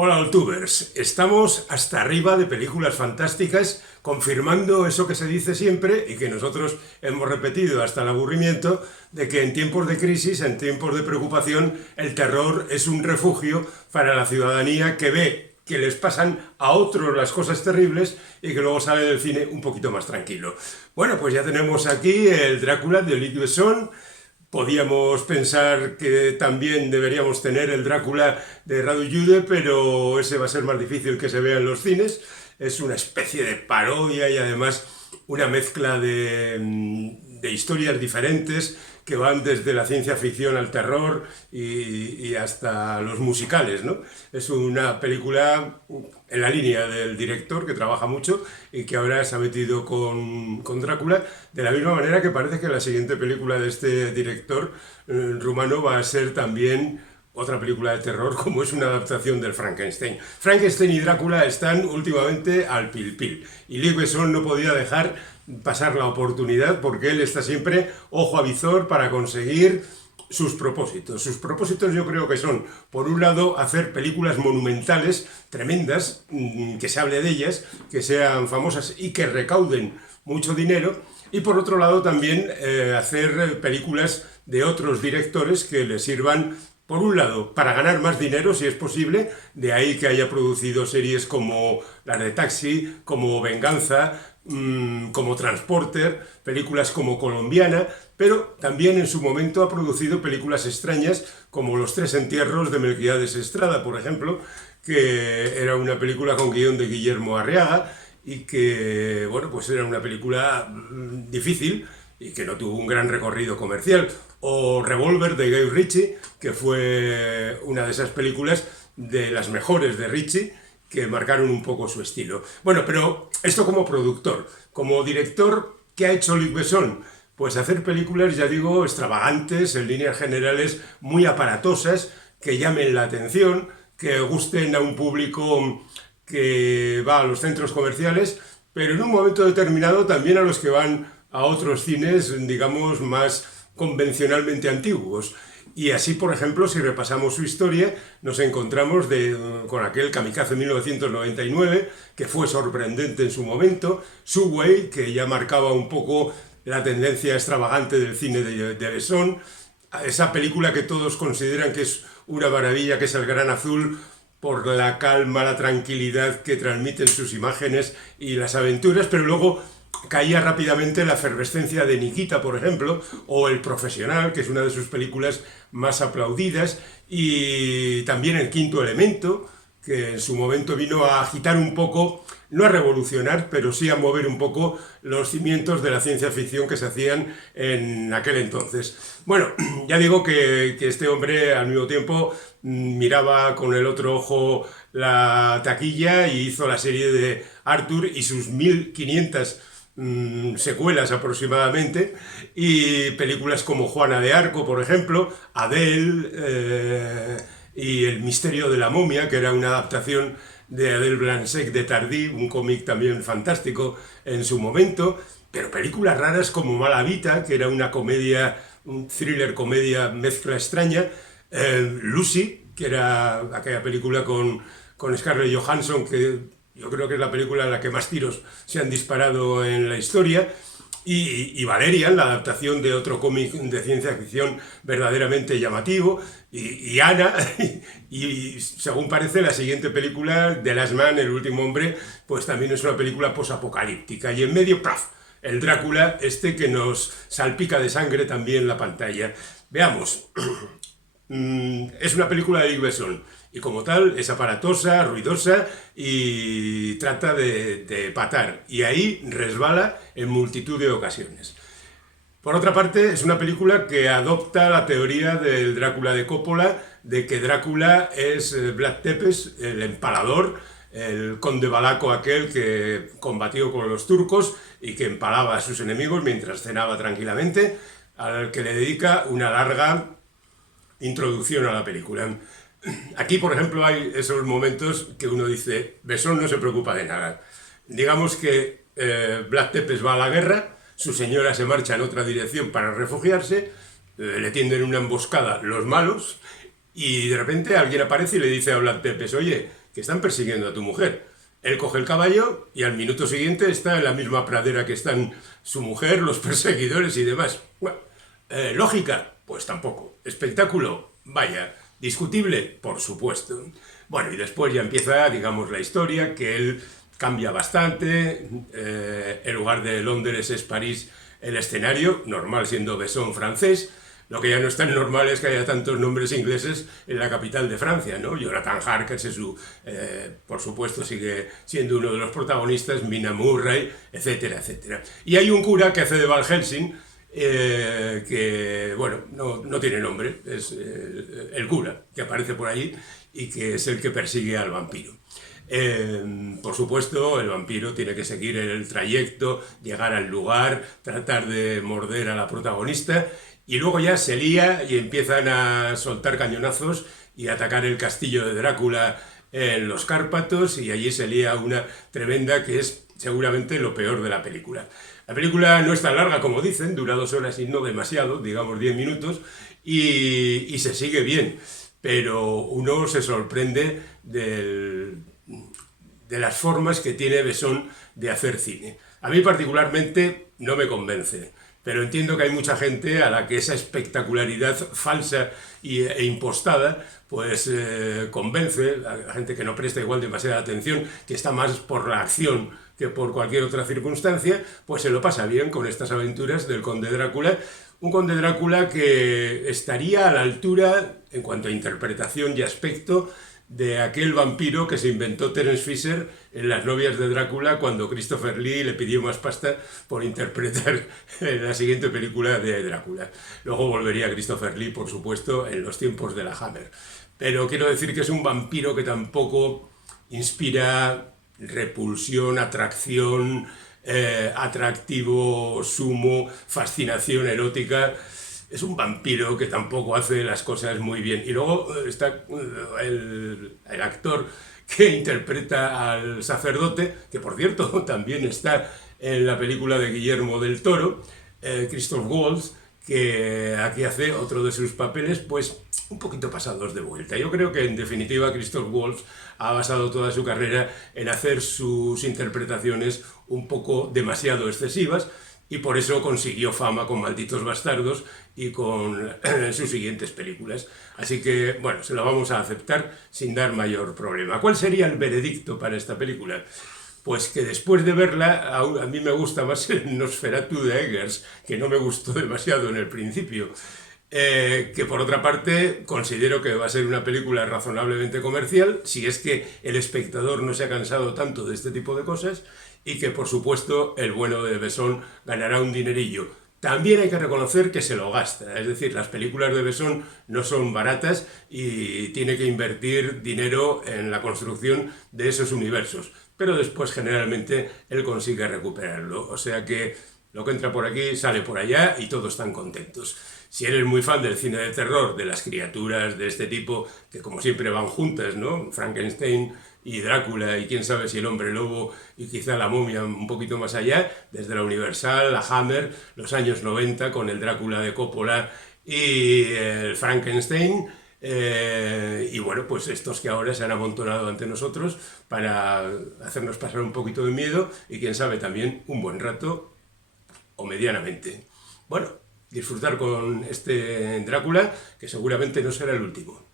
Hola, Oltubers. Estamos hasta arriba de películas fantásticas, confirmando eso que se dice siempre y que nosotros hemos repetido hasta el aburrimiento, de que en tiempos de crisis, en tiempos de preocupación, el terror es un refugio para la ciudadanía que ve que les pasan a otros las cosas terribles y que luego sale del cine un poquito más tranquilo. Bueno, pues ya tenemos aquí el Drácula de Luc Besson. Podíamos pensar que también deberíamos tener el Drácula de Radu Jude, pero ese va a ser más difícil que se vea en los cines. Es una especie de parodia y además una mezcla de historias diferentes que van desde la ciencia ficción al terror y hasta los musicales, ¿no? Es una película en la línea del director, que trabaja mucho y que ahora se ha metido con Drácula, de la misma manera que parece que la siguiente película de este director rumano va a ser también otra película de terror, como es una adaptación del Frankenstein. Frankenstein y Drácula están últimamente al pil-pil, y Luc Besson no podía dejar pasar la oportunidad porque él está siempre ojo a visor para conseguir sus propósitos. Sus propósitos yo creo que son, por un lado, hacer películas monumentales, tremendas, que se hable de ellas, que sean famosas y que recauden mucho dinero, y por otro lado también hacer películas de otros directores que le sirvan, por un lado, para ganar más dinero, si es posible, de ahí que haya producido series como las de Taxi, como Venganza, como Transporter, películas como Colombiana, pero también en su momento ha producido películas extrañas como Los tres entierros de Melquiades Estrada, por ejemplo, que era una película con guión de Guillermo Arriaga y que, bueno, pues era una película difícil y que no tuvo un gran recorrido comercial. O Revolver de Guy Ritchie, que fue una de esas películas de las mejores de Ritchie, que marcaron un poco su estilo. Bueno, pero esto como productor. Como director, ¿qué ha hecho Luc Besson? Pues hacer películas, ya digo, extravagantes, en líneas generales muy aparatosas, que llamen la atención, que gusten a un público que va a los centros comerciales, pero en un momento determinado también a los que van a otros cines, digamos, más convencionalmente antiguos. Y así, por ejemplo, si repasamos su historia, nos encontramos con aquel Kamikaze 1999, que fue sorprendente en su momento, Subway, que ya marcaba un poco la tendencia extravagante del cine de Besson, esa película que todos consideran que es una maravilla, que es El Gran Azul, por la calma, la tranquilidad que transmiten sus imágenes y las aventuras, pero luego caía rápidamente la efervescencia de Nikita, por ejemplo, o El Profesional, que es una de sus películas más aplaudidas, y también El Quinto Elemento, que en su momento vino a agitar un poco, no a revolucionar, pero sí a mover un poco los cimientos de la ciencia ficción que se hacían en aquel entonces. Bueno, ya digo que este hombre al mismo tiempo miraba con el otro ojo la taquilla y hizo la serie de Arthur y sus 1500 secuelas aproximadamente, y películas como Juana de Arco, por ejemplo, Adele, y El misterio de la momia, que era una adaptación de Adele Blanc-Sec de Tardí, un cómic también fantástico en su momento, pero películas raras como Mala Vita, que era una comedia, un thriller comedia mezcla extraña, Lucy, que era aquella película con Scarlett Johansson, que yo creo que es la película en la que más tiros se han disparado en la historia, y Valerian, la adaptación de otro cómic de ciencia ficción verdaderamente llamativo, y Ana, y según parece la siguiente película, The Last Man, El último hombre, pues también es una película posapocalíptica, y en medio, ¡plaf!, el Drácula, este que nos salpica de sangre también la pantalla. Veamos. Es una película de Luc Besson y como tal es aparatosa, ruidosa y trata de patar, y ahí resbala en multitud de ocasiones. Por otra parte, es una película que adopta la teoría del Drácula de Coppola, de que Drácula es Vlad Tepes, el empalador, el conde valaco aquel que combatió con los turcos y que empalaba a sus enemigos mientras cenaba tranquilamente, al que le dedica una larga introducción a la película. Aquí, por ejemplo, hay esos momentos que uno dice, Besson no se preocupa de nada. Digamos que Vlad Tepes va a la guerra, su señora se marcha en otra dirección para refugiarse, le tienden una emboscada los malos, y de repente alguien aparece y le dice a Vlad Tepes, oye, que están persiguiendo a tu mujer. Él coge el caballo y al minuto siguiente está en la misma pradera que están su mujer, los perseguidores y demás. Bueno, ¿lógica? Pues tampoco. ¿Espectáculo? Vaya. ¿Discutible? Por supuesto. Bueno, y después ya empieza, digamos, la historia, que él cambia bastante. En lugar de Londres es París el escenario, normal siendo Besson francés. Lo que ya no es tan normal es que haya tantos nombres ingleses en la capital de Francia, ¿no? Jonathan Harker, por supuesto, sigue siendo uno de los protagonistas, Mina Murray, etcétera, etcétera. Y hay un cura que hace de Van Helsing, que, bueno, no tiene nombre, es el cura que aparece por ahí y que es el que persigue al vampiro. Por supuesto, el vampiro tiene que seguir el trayecto, llegar al lugar, tratar de morder a la protagonista y luego ya se lía y empiezan a soltar cañonazos y a atacar el castillo de Drácula en los Cárpatos y allí se lía una tremenda que es seguramente lo peor de la película. La película no es tan larga como dicen, dura 2 horas y no demasiado, digamos 10 minutos, y se sigue bien, pero uno se sorprende de las formas que tiene Besson de hacer cine. A mí particularmente no me convence, pero entiendo que hay mucha gente a la que esa espectacularidad falsa e impostada pues convence, a gente que no presta igual demasiada atención, que está más por la acción que por cualquier otra circunstancia, pues se lo pasa bien con estas aventuras del Conde Drácula. Un Conde Drácula que estaría a la altura, en cuanto a interpretación y aspecto, de aquel vampiro que se inventó Terence Fisher en Las novias de Drácula cuando Christopher Lee le pidió más pasta por interpretar la siguiente película de Drácula. Luego volvería Christopher Lee, por supuesto, en Los tiempos de la Hammer. Pero quiero decir que es un vampiro que tampoco inspira repulsión, atracción, atractivo sumo, fascinación erótica. Es un vampiro que tampoco hace las cosas muy bien. Y luego está el actor que interpreta al sacerdote, que por cierto también está en la película de Guillermo del Toro, Christoph Waltz, que aquí hace otro de sus papeles, pues un poquito pasados de vuelta. Yo creo que en definitiva Christoph Waltz ha basado toda su carrera en hacer sus interpretaciones un poco demasiado excesivas, y por eso consiguió fama con Malditos Bastardos y con sus siguientes películas. Así que, bueno, se lo vamos a aceptar sin dar mayor problema. ¿Cuál sería el veredicto para esta película? Pues que después de verla, a mí me gusta más el Nosferatu de Eggers, que no me gustó demasiado en el principio. Que por otra parte considero que va a ser una película razonablemente comercial, si es que el espectador no se ha cansado tanto de este tipo de cosas, y que por supuesto el bueno de Besson ganará un dinerillo. También hay que reconocer que se lo gasta, es decir, las películas de Besson no son baratas y tiene que invertir dinero en la construcción de esos universos, pero después generalmente él consigue recuperarlo, o sea que lo que entra por aquí sale por allá y todos están contentos. Si eres muy fan del cine de terror, de las criaturas de este tipo, que como siempre van juntas, ¿no? Frankenstein y Drácula y quién sabe si el hombre lobo y quizá la momia un poquito más allá, desde la Universal, la Hammer, los años 90 con el Drácula de Coppola y el Frankenstein, y bueno, pues estos que ahora se han amontonado ante nosotros para hacernos pasar un poquito de miedo y quién sabe también un buen rato o medianamente. Bueno, disfrutar con este Drácula, que seguramente no será el último.